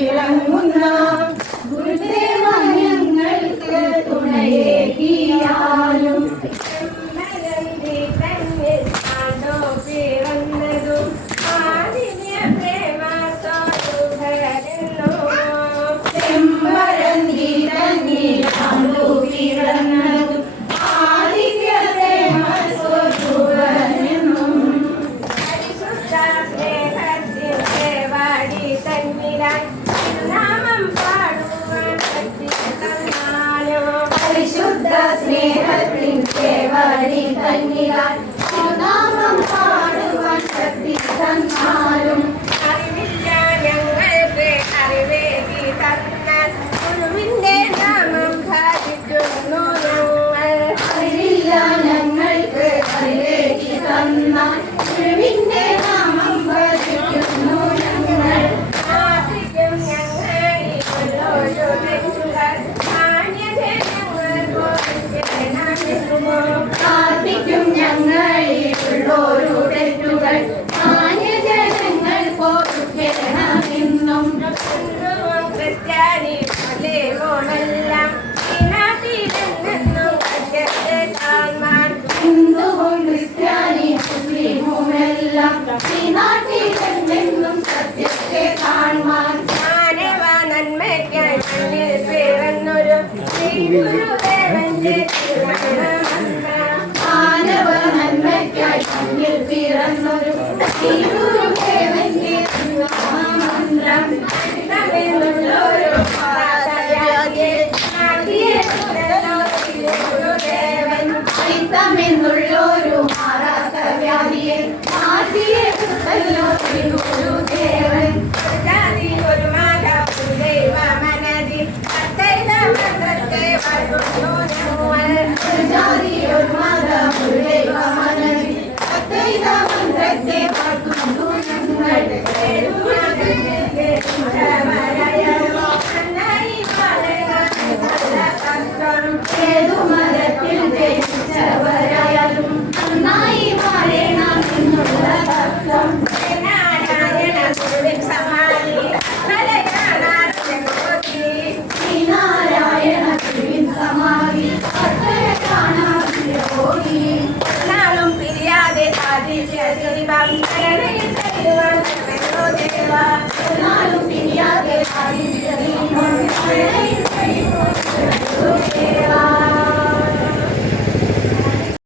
శ్రీరంగు നാട്ടിലെങ്ങും സത്യത്തെ കാണുവാൻ മാനവാ നന്മയ്ക്കായി മണ്ണിൽ പിറന്നൊരു ശ്രീഗുരുദേവന്റെ മാനവ നന്മയ്ക്കായി മണ്ണിൽ പിറന്നൊരു ശ്രീഗുരുദേവന്റെ മന്ത്രം തമിഴ്ന്നുള്ളൊരു തമിഴ്ന്നുള്ളൊരു മാറാത്ത വ്യാധിയെ സകലത്തിലും ഒരു ദേവ